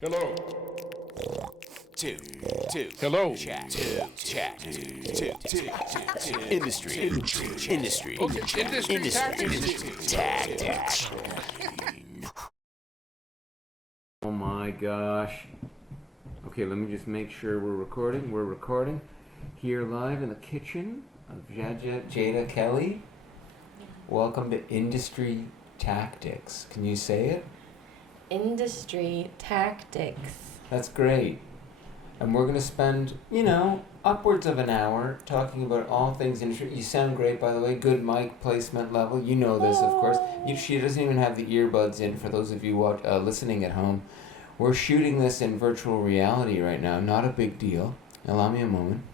Hello. Two. Hello. Chat. Industry. Okay, industry Tactics. Oh my gosh. Okay, let me just make sure we're recording. We're recording here live in the kitchen of Jadea Kelly. Welcome to Industry Tactics. Can you say it? Industry tactics. That's great. And we're going to spend, upwards of an hour talking about all things industry. You sound great, by the way. Good mic placement level. You know this, of course. She doesn't even have the earbuds in for those of you listening at home. We're shooting this in virtual reality right now. Not a big deal. Allow me a moment.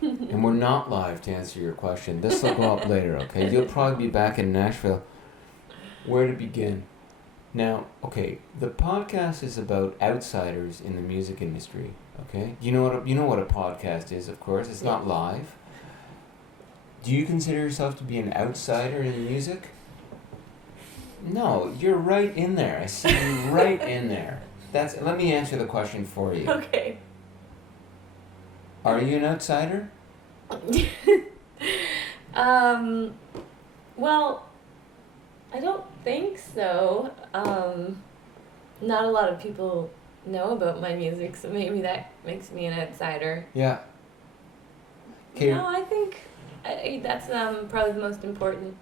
And we're not live, to answer your question. This will go up later, okay? You'll probably be back in Nashville. Where to begin? Now, okay, the podcast is about outsiders in the music industry, okay? You know what a podcast is, of course. It's not live. Do you consider yourself to be an outsider in music? No, you're right in there. I see you right in there. Let me answer the question for you. Okay. Are you an outsider? Well, I don't think so. Not a lot of people know about my music, so maybe that makes me an outsider. Yeah. Okay. No, I think that's probably the most important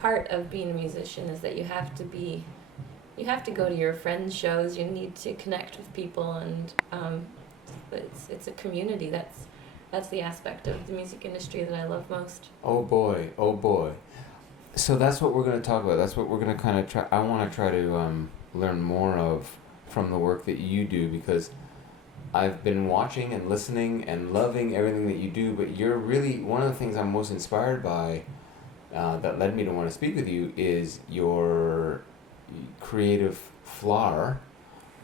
part of being a musician is that you have to go to your friends' shows. You need to connect with people, and it's a community. That's the aspect of the music industry that I love most. Oh boy. So that's what we're going to talk about. That's what we're going to kind of try. I want to try to learn more of from the work that you do, because I've been watching and listening and loving everything that you do, but you're really, one of the things I'm most inspired by that led me to want to speak with you is your creative flair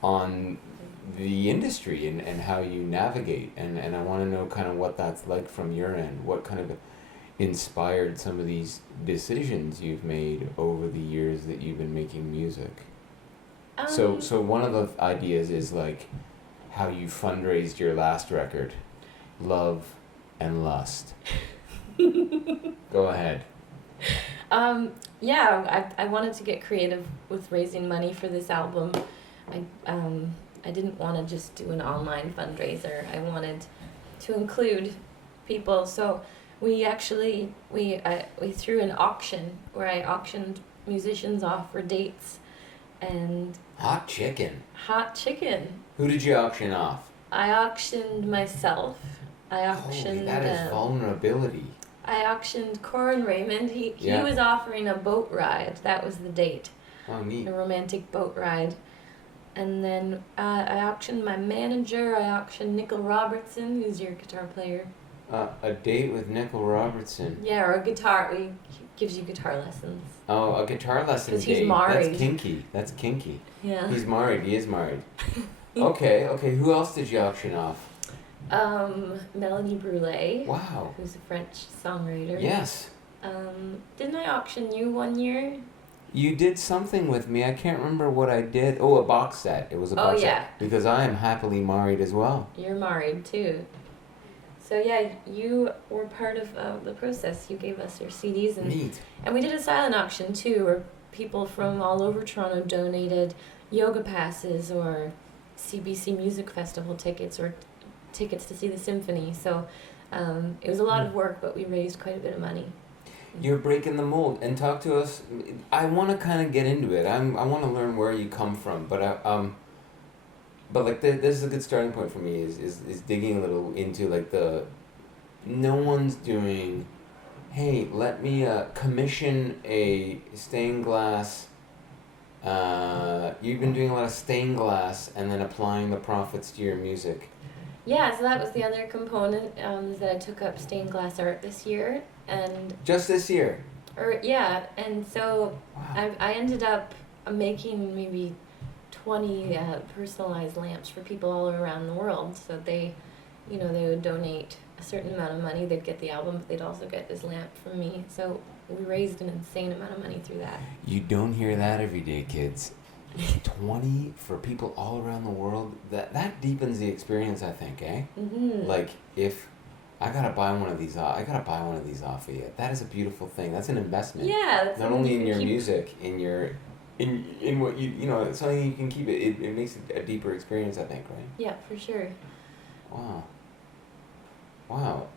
on the industry and how you navigate. And I want to know kind of what that's like from your end. What kind of inspired some of these decisions you've made over the years that you've been making music? So one of the ideas is like how you fundraised your last record, Love and Lust. Go ahead. Yeah, I wanted to get creative with raising money for this album. I didn't want to just do an online fundraiser. I wanted to include people, so we threw an auction where I auctioned musicians off for dates, and Hot chicken. Who did you auction off? I auctioned myself. Holy, that is vulnerability. I auctioned Corin Raymond. He was offering a boat ride. That was the date. Oh, neat. A romantic boat ride. And then I auctioned my manager. I auctioned Nickel Robertson, who's your guitar player. A date with Nickel Robertson. Yeah, or a guitar. He gives you guitar lessons. Oh, a guitar lesson date. 'Cause he's married. That's kinky. Yeah. He's married. He is married. Okay. Who else did you auction off? Melanie Brulé. Wow. Who's a French songwriter. Yes. Didn't I auction you one year? You did something with me. I can't remember what I did. Oh, a box set. It was a box set. Because I am happily married as well. You're married too. So yeah, you were part of the process. You gave us your CDs, and we did a silent auction too, where people from all over Toronto donated yoga passes or CBC Music Festival tickets or tickets to see the symphony. So it was a lot of work, but we raised quite a bit of money. You're breaking the mold, and talk to us. I want to kind of get into it. I want to learn where you come from, but like this is a good starting point for me. Is digging a little into like no one's doing. Hey, let me commission a stained glass. You've been doing a lot of stained glass and then applying the profits to your music. Yeah, so that was the other component that I took up stained glass art this year, and just this year. And so wow. I ended up making maybe 20 personalized lamps for people all around the world. So they would donate a certain amount of money. They'd get the album, but they'd also get this lamp from me. So we raised an insane amount of money through that. You don't hear that every day, kids. 20 for people all around the world, that deepens the experience, I think, eh? Mm-hmm. Like, if I gotta buy one of these off of you. That is a beautiful thing. That's an investment. Yeah. That's not only in your music, in what you know, it's something you can keep it makes it a deeper experience, I think, right? Yeah, for sure. Wow.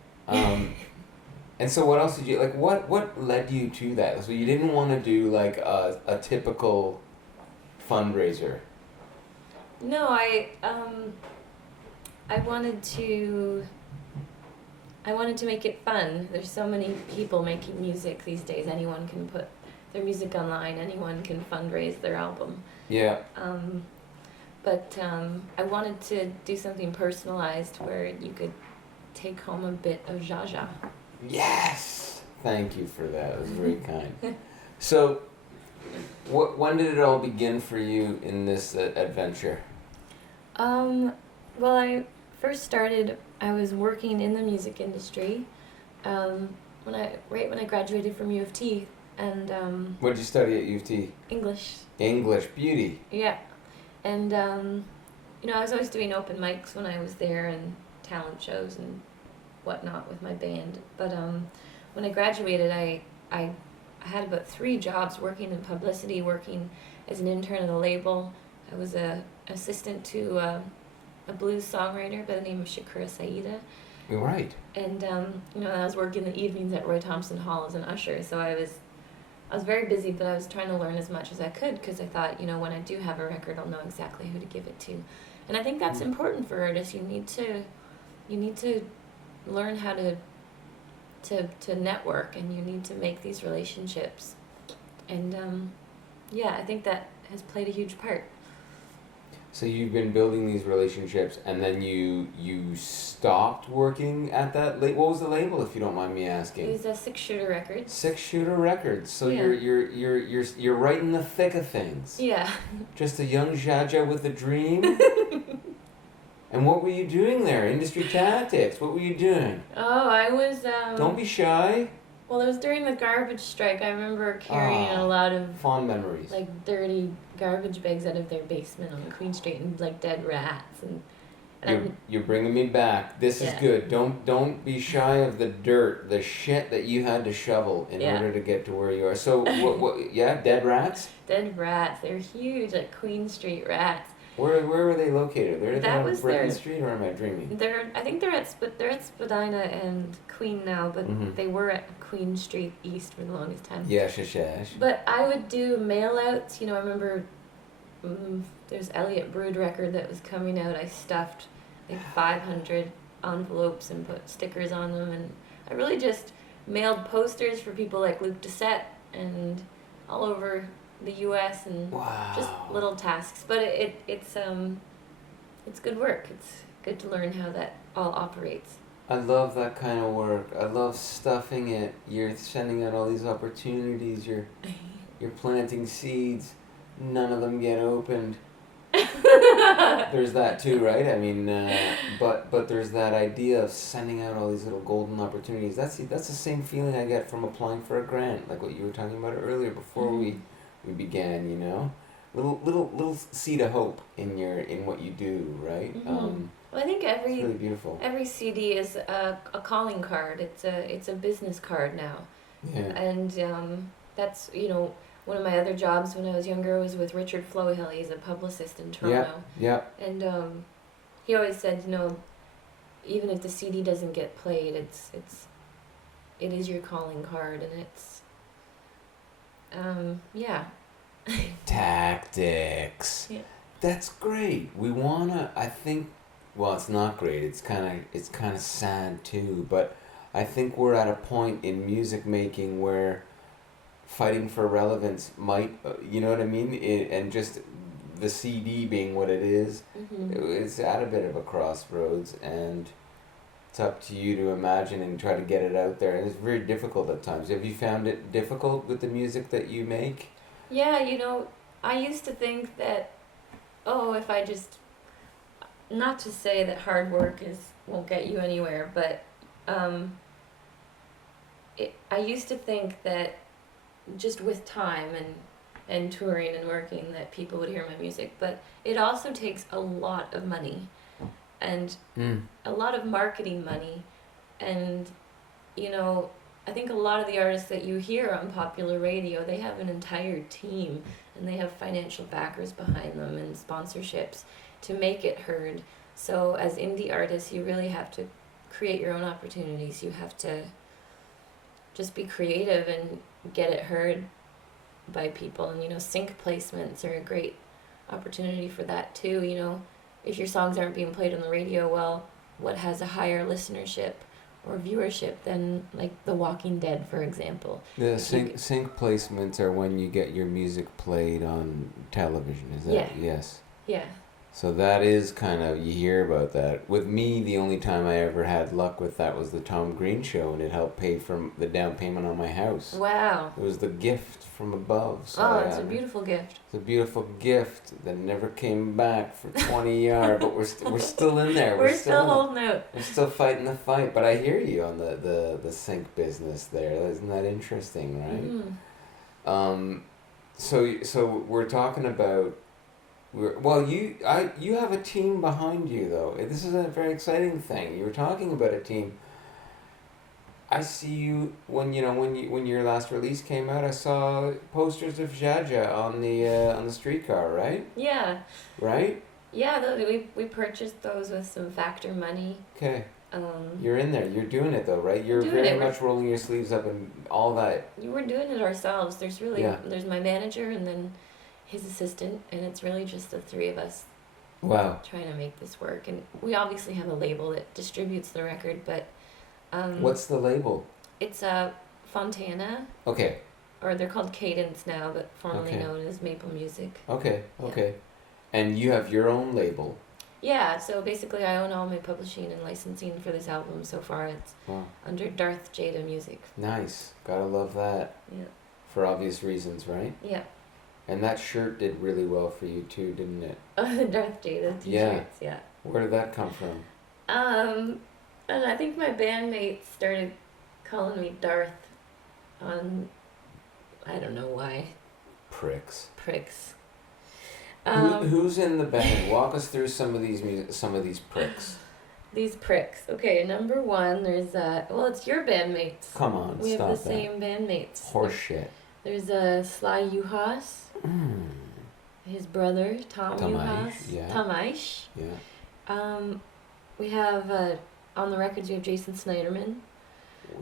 And so what else did you, like, what led you to that? So you didn't want to do, like, a typical fundraiser? No, I wanted to make it fun. There's so many people making music these days. Anyone can put their music online. Anyone can fundraise their album. Yeah. But I wanted to do something personalized where you could take home a bit of Jaja. Yes! Thank you for that. It was very kind. So, when did it all begin for you in this adventure? Well, I first started, I was working in the music industry when I graduated from U of T. And what did you study at U of T? English. English, beauty. Yeah. And I was always doing open mics when I was there and talent shows and whatnot with my band. But when I graduated, I had about 3 jobs working in publicity, working as an intern at a label. I was a assistant to a blues songwriter by the name of Shakira Saida. You're right. And I was working the evenings at Roy Thompson Hall as an usher, so I was very busy, but I was trying to learn as much as I could because I thought, when I do have a record, I'll know exactly who to give it to. And I think that's important for artists. You need to learn how to network, and you need to make these relationships. And I think that has played a huge part. So you've been building these relationships, and then you stopped working at that label. What was the label, if you don't mind me asking? It was a 6 Shooter Records. 6 Shooter Records. So yeah. you're right in the thick of things. Yeah. Just a young Jaja with a dream. And what were you doing there? Industry tactics. What were you doing? Oh, I was. Don't be shy. Well, it was during the garbage strike. I remember carrying a lot of fond memories. Like dirty garbage bags out of their basement on Queen Street and like dead rats and you're bringing me back. This is good. Don't be shy of the dirt, the shit that you had to shovel in order to get to where you are. So what? Yeah, dead rats. Dead rats. They're huge, like Queen Street rats. Where were they located? They're down on Britain Street, or am I dreaming? I think they're at Spadina and Queen now, but they were at Queen Street East for the longest time. Yeah, shash. But I would do mail outs. I remember there's Elliot Brood record that was coming out. I stuffed like 500 envelopes and put stickers on them, and I really just mailed posters for people like Luke Doucette and all over the U.S. and just little tasks, but it's good work. It's good to learn how that all operates. I love that kind of work. I love stuffing it. You're sending out all these opportunities. You're planting seeds. None of them get opened. There's that too, right? I mean, but there's that idea of sending out all these little golden opportunities. That's the same feeling I get from applying for a grant, like what you were talking about earlier before we began, little seed of hope in what you do, right? Well, I think it's really beautiful. Every CD is a calling card. It's a business card now. Yeah. And that's one of my other jobs when I was younger was with Richard Flohill. He's a publicist in Toronto. Yeah. And he always said, even if the CD doesn't get played, it is your calling card, and it's Tactics. Yeah. That's great. We wanna. I think. Well, it's not great. It's kind of sad too. But I think we're at a point in music making where fighting for relevance might. You know what I mean? And just the CD being what it is, it's at a bit of a crossroads, and it's up to you to imagine and try to get it out there. And it's very difficult at times. Have you found it difficult with the music that you make? Yeah, I used to think that, if I just, not to say that hard work won't get you anywhere, but I used to think that just with time and touring and working that people would hear my music. But it also takes a lot of money and a lot of marketing money. And, I think a lot of the artists that you hear on popular radio, they have an entire team and they have financial backers behind them and sponsorships to make it heard. So as indie artists, you really have to create your own opportunities. You have to just be creative and get it heard by people. And, Sinc placements are a great opportunity for that too. If your songs aren't being played on the radio, well, what has a higher listenership or viewership than, like, The Walking Dead, for example? The sync placements are when you get your music played on television, is that? Yeah. Yes. Yeah. So that is kind of, you hear about that. With me, the only time I ever had luck with that was the Tom Green show, and it helped pay for the down payment on my house. Wow. It was the gift from above. So it's a beautiful gift. It's a beautiful gift that never came back for 20 years, but we're still in there. We're still holding out. We're still fighting the fight, but I hear you on the sync business there. Isn't that interesting, right? Mm-hmm. So we're talking about. You have a team behind you though. This is a very exciting thing. You were talking about a team. I see you when your last release came out. I saw posters of Jadea on the streetcar, right? Yeah. Right. Yeah, we purchased those with some factor money. Okay. You're in there. You're doing it though, right? You're very much rolling your sleeves up and all that. We're doing it ourselves. There's my manager and then his assistant, and it's really just the three of us. Wow. Trying to make this work, and we obviously have a label that distributes the record, but. What's the label? It's Fontana. Okay. Or they're called Cadence now, but formerly known as Maple Music. Okay. Yeah. Okay. And you have your own label. Yeah, so basically I own all my publishing and licensing for this album so far. It's under Darth Jadea Music. Nice. Gotta love that. Yeah. For obvious reasons, right? Yeah. And that shirt did really well for you too, didn't it? The Darth Jadea t-shirts, yeah. Where did that come from? And I think my bandmates started calling me Darth on, I don't know why. Pricks. Who's in the band? Walk us through some of these pricks. These pricks. Okay, number one, there's it's your bandmates. Come on, we stop have the that. same bandmates. Horse shit. There's Sly Uhas. His brother Tom Uhas. Yeah. Tamaish. Yeah. We have on the records we have Jason Snyderman.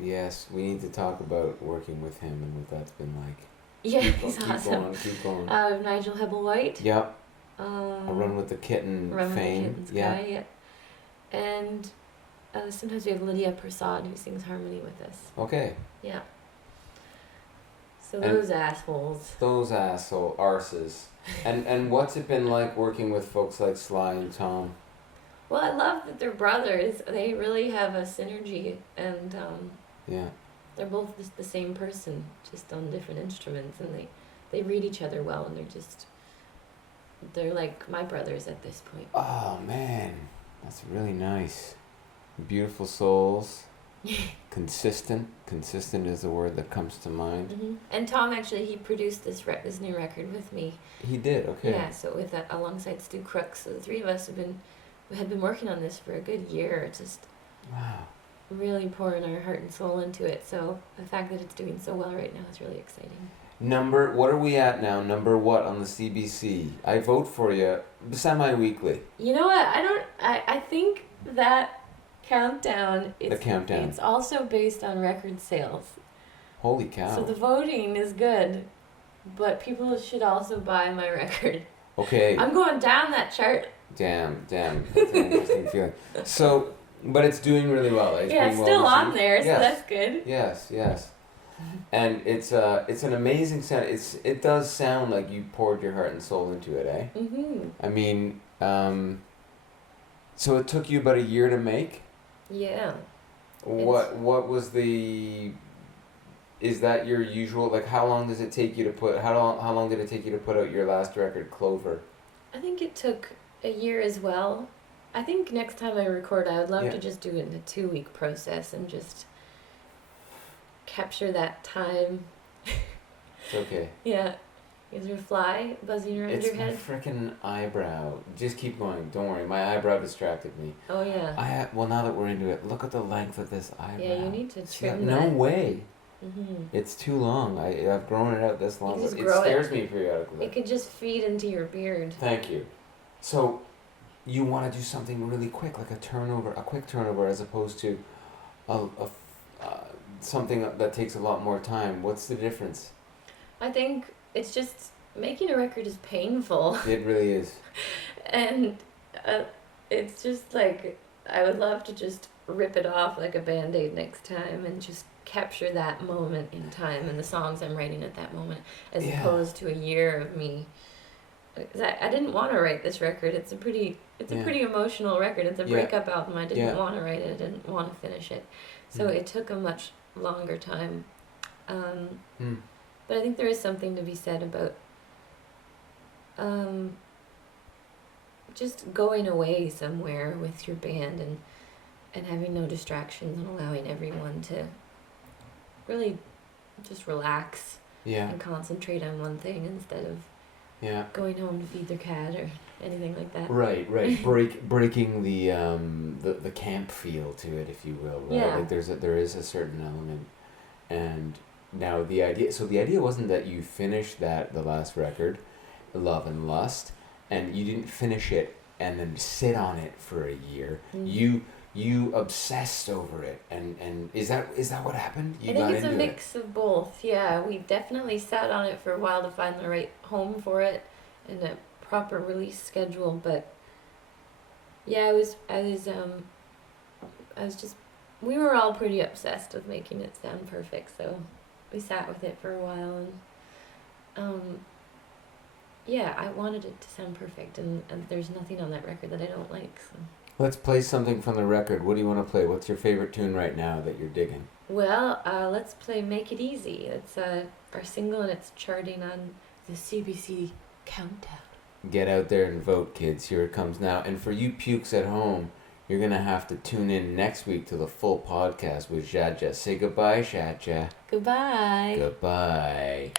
Yes, we need to talk about working with him and what that's been like. Yeah, he's awesome. Keep going. Nigel Hebblewhite. Yep. A Run with the Kitten fame. Yeah. Guy, yeah. And sometimes we have Lydia Prasad who sings harmony with us. Okay. Yeah. So those assholes. Those arses. And what's it been like working with folks like Sly and Tom? Well, I love that they're brothers. They really have a synergy, and they're both just the same person, just on different instruments, and they read each other well, and they're like my brothers at this point. Oh man, that's really nice. Beautiful souls. Consistent is the word that comes to mind. Mm-hmm. And Tom actually, he produced this new record with me. He did, okay. Yeah, so with that alongside Stu Crooks, so the three of us had been working on this for a good year, just really pouring our heart and soul into it. So the fact that it's doing so well right now is really exciting. What are we at now? Number what on the CBC? I vote for you semi-weekly. You know what? I think that countdown it's also based on record sales. Holy cow. So the voting is good, but people should also buy my record. Okay. I'm going down that chart. Damn. That's an interesting feeling. So, but it's doing really well. It's still on there, so that's good. Yes. And it's an amazing sound. It does sound like you poured your heart and soul into it, eh? Mm-hmm. I mean, so it took you about a year to make? Yeah. What was the... Is that your usual, like, how long did it take you to put out your last record, Clover? I think it took a year as well. I think next time I record, I would love to just do it in a 2-week process and just capture that time. It's okay. Yeah. Is there a fly buzzing around your head? It's my frickin' eyebrow. Just keep going. Don't worry. My eyebrow distracted me. Oh, yeah. Well, now that we're into it, look at the length of this eyebrow. Yeah, you need to trim No that. way. Mm-hmm. It's too long. I've grown it out this long. Just It grow scares me periodically. It could just feed into your beard. Thank you. So, you want to do something really quick, like a quick turnover, as opposed to something that takes a lot more time. What's the difference? I think it's just making a record is painful. It really is. And it's just like I would love to just rip it off like a Band-Aid next time and just capture that moment in time and the songs I'm writing at that moment, as opposed to a year of me. I didn't want to write this record. It's a pretty emotional record. It's a breakup album. I didn't want to write it. I didn't want to finish it. So it took a much longer time. But I think there is something to be said about just going away somewhere with your band and having no distractions and allowing everyone to really just relax and concentrate on one thing instead of going home to feed their cat or anything like that. Right. Breaking the camp feel to it, if you will. Right? Yeah. Like there is a certain element, and now the idea wasn't that you finished the last record, Love and Lust, and you didn't finish it and then sit on it for a year. Mm-hmm. You obsessed over it, and is that what happened? I think it's a mix of both. Yeah, we definitely sat on it for a while to find the right home for it and a proper release schedule. But yeah, we were all pretty obsessed with making it sound perfect. So we sat with it for a while, and I wanted it to sound perfect, and there's nothing on that record that I don't like. So. Let's play something from the record. What do you want to play? What's your favorite tune right now that you're digging? Well, let's play Make It Easy. It's our single, and it's charting on the CBC Countdown. Get out there and vote, kids. Here it comes now. And for you pukes at home, you're going to have to tune in next week to the full podcast with Jadea. Say goodbye, Jadea. Goodbye. Goodbye.